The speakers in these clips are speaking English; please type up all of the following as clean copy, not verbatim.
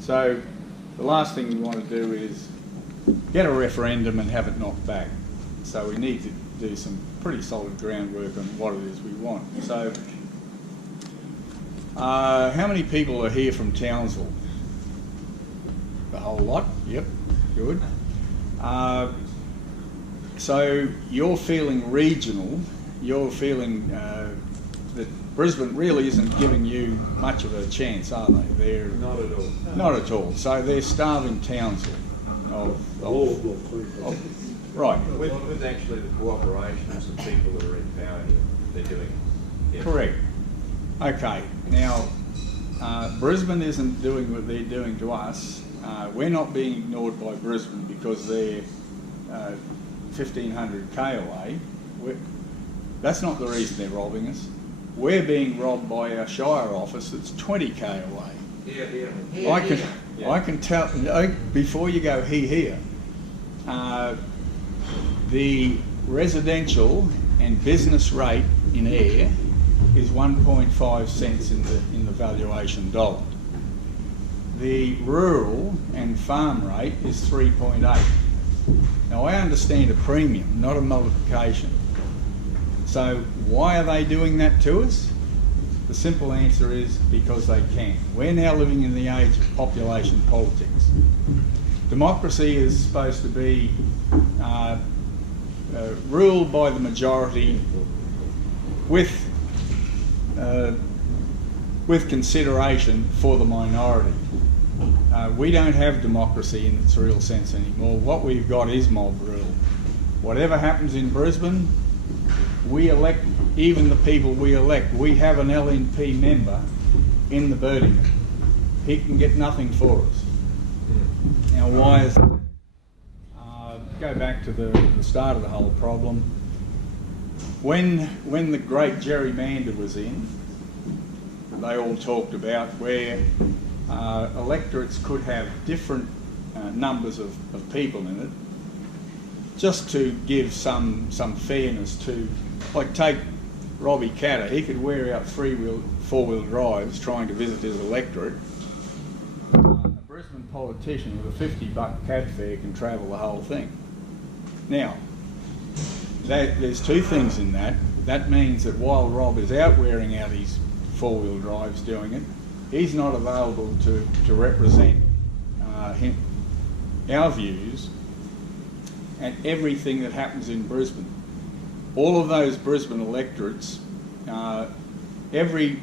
So the last thing we want to do is get a referendum and have it knocked back. So we need to do some pretty solid groundwork on what it is we want. So how many people are here from Townsville? The whole lot? Yep, good. So you're feeling regional, you're feeling that Brisbane really isn't giving you much of a chance, are they? They're not at all. Not at all. So they're starving Townsville right. With actually the cooperation of some people that are in power here, they're doing it. Yeah. Correct. Okay. Now, Brisbane isn't doing what they're doing to us. We're not being ignored by Brisbane because they're 1,500k away. That's not the reason they're robbing us. We're being robbed by our Shire office that's 20k away. Yeah. I can tell, before you go here, the residential and business rate in Ayr is 1.5 cents in the valuation dollar. The rural and farm rate is 3.8. Now I understand a premium, not a multiplication. So why are they doing that to us? The simple answer is because they can. We're now living in the age of population politics. Democracy is supposed to be ruled by the majority with consideration for the minority. We don't have democracy in its real sense anymore. What we've got is mob rule. Whatever happens in Brisbane, we elect, even the people we elect. We have an LNP member in the Burdekin. He can get nothing for us. Now why is that? Go back to the start of the whole problem. When the great gerrymander was in, they all talked about where electorates could have different numbers of people in it, just to give some fairness to, like take Robbie Catter, he could wear out four-wheel drives trying to visit his electorate. A Brisbane politician with a $50 cab fare can travel the whole thing. Now, there's two things in that. That means that while Rob is out wearing out his four-wheel drives doing it, he's not available to represent our views and everything that happens in Brisbane. All of those Brisbane electorates, every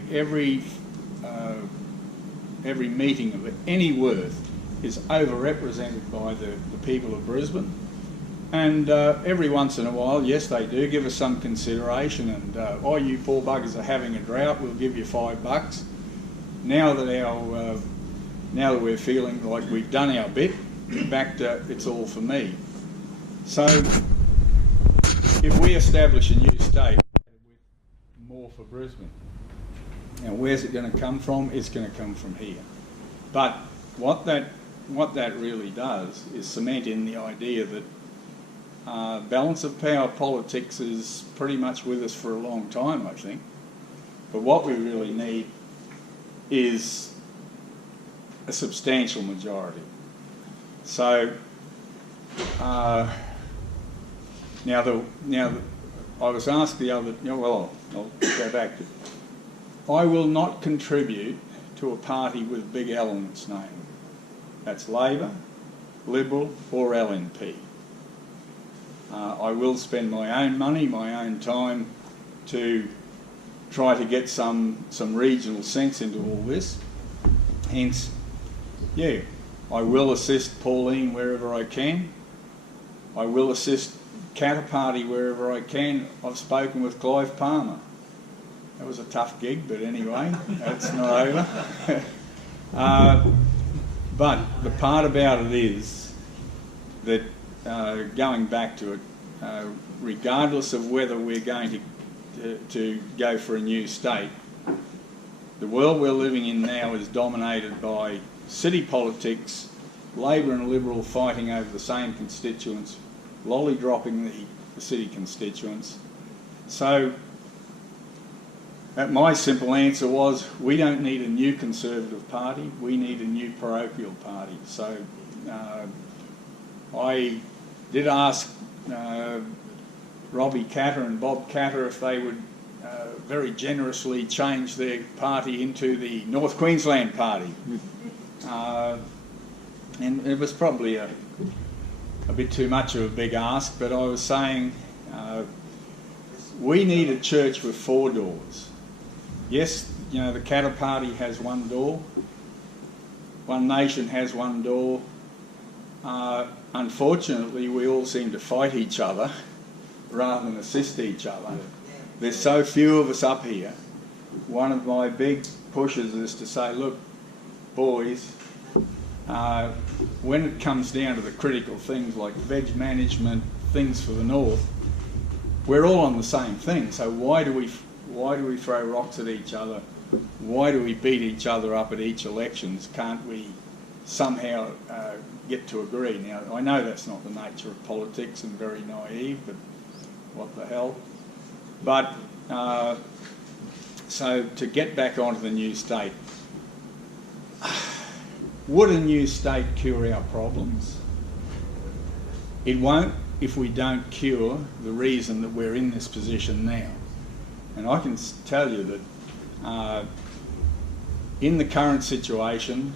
meeting of any worth is overrepresented by the people of Brisbane. And every once in a while, yes, they do give us some consideration. And oh, you poor buggers are having a drought, we'll give you $5. Now that we're feeling like we've done our bit, back to it's all for me. So if we establish a new state with more for Brisbane, now where's it going to come from? It's going to come from here. But what that really does is cement in the idea that balance of power politics is pretty much with us for a long time, I think. But what we really need is a substantial majority. So now I was asked the other, well, I'll go back to it. I will not contribute to a party with big L in its name. That's Labor, Liberal or LNP. I will spend my own money, my own time to try to get some regional sense into all this. Hence, yeah, I will assist Pauline wherever I can. I will assist Catter Party wherever I can. I've spoken with Clive Palmer. That was a tough gig, but anyway, that's not over. But the part about it is that going back to it, regardless of whether we're going to go for a new state, the world we're living in now is dominated by city politics, Labor and Liberal fighting over the same constituents, lolly-dropping the city constituents. So my simple answer was, we don't need a new Conservative Party, we need a new parochial party. So I did ask Robbie Catter and Bob Catter if they would very generously change their party into the North Queensland Party. And it was probably a bit too much of a big ask, but I was saying we need a church with 4 doors. Yes, you know, the Catter Party has 1 door, One Nation has 1 door. Unfortunately, we all seem to fight each other rather than assist each other. There's so few of us up here. One of my big pushes is to say, look, boys, when it comes down to the critical things like veg management, things for the north, we're all on the same thing. So why do we throw rocks at each other? Why do we beat each other up at each elections? Can't we somehow get to agree? Now, I know that's not the nature of politics and very naive, but what the hell? But so to get back onto the new state, would a new state cure our problems? It won't if we don't cure the reason that we're in this position now. And I can tell you that in the current situation,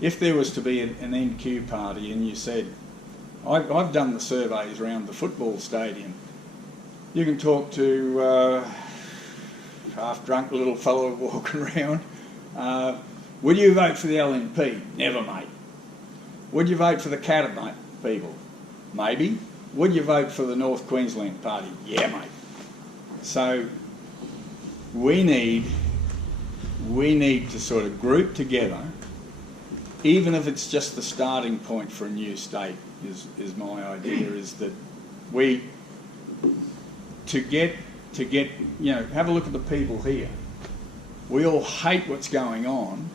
if there was to be an NQ party and you said, I've done the surveys around the football stadium, you can talk to half-drunk little fellow walking around, would you vote for the LNP? Never, mate. Would you vote for the Catter people? Maybe. Would you vote for the North Queensland Party? Yeah, mate. So we need to sort of group together, even if it's just the starting point for a new state, is my idea, is that we, to get, you know, have a look at the people here. We all hate what's going on,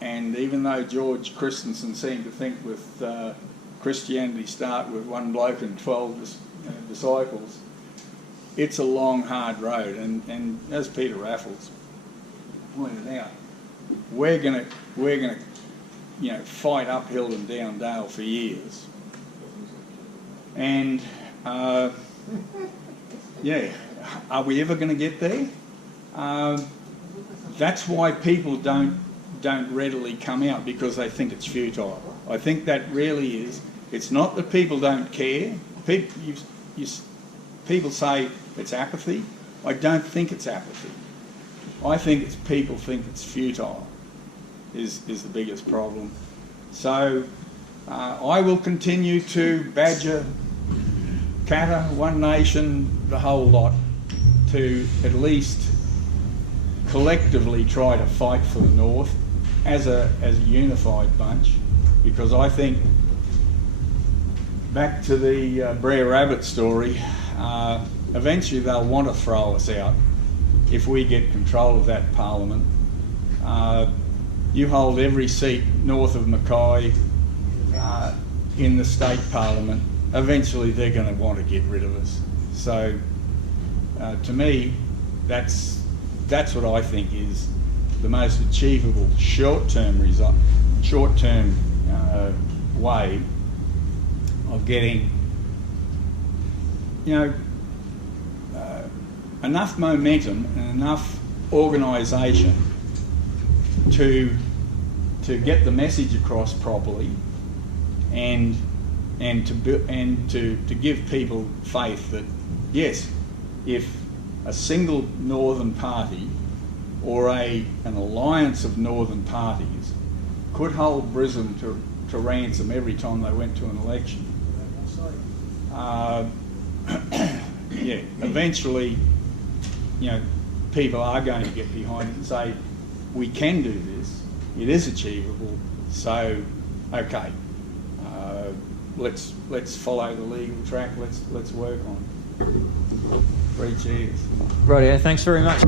and even though George Christensen seemed to think with Christianity start with 1 bloke and 12 disciples, it's a long, hard road, and as Peter Raffles pointed out, we're gonna you know, fight uphill and down dale for years, and yeah, are we ever going to get there? That's why people don't readily come out, because they think it's futile. I think that really is. It's not that people don't care. People say it's apathy. I don't think it's apathy. I think it's people think it's futile is the biggest problem. So I will continue to badger Catter, One Nation, the whole lot, to at least collectively try to fight for the North as a unified bunch, because I think, back to the Brer Rabbit story, eventually they'll want to throw us out if we get control of that parliament. You hold every seat north of Mackay in the state parliament, eventually they're going to want to get rid of us. So to me, that's what I think is the most achievable short-term result, short-term way of getting, you know, enough momentum and enough organisation to get the message across properly, and to give people faith that yes, if a single northern party or an alliance of northern parties could hold Brisbane to ransom every time they went to an election, yeah, eventually, you know, people are going to get behind it and say, we can do this, it is achievable, so okay, let's follow the legal track, let's work on it. 3 cheers. Rightio, thanks very much.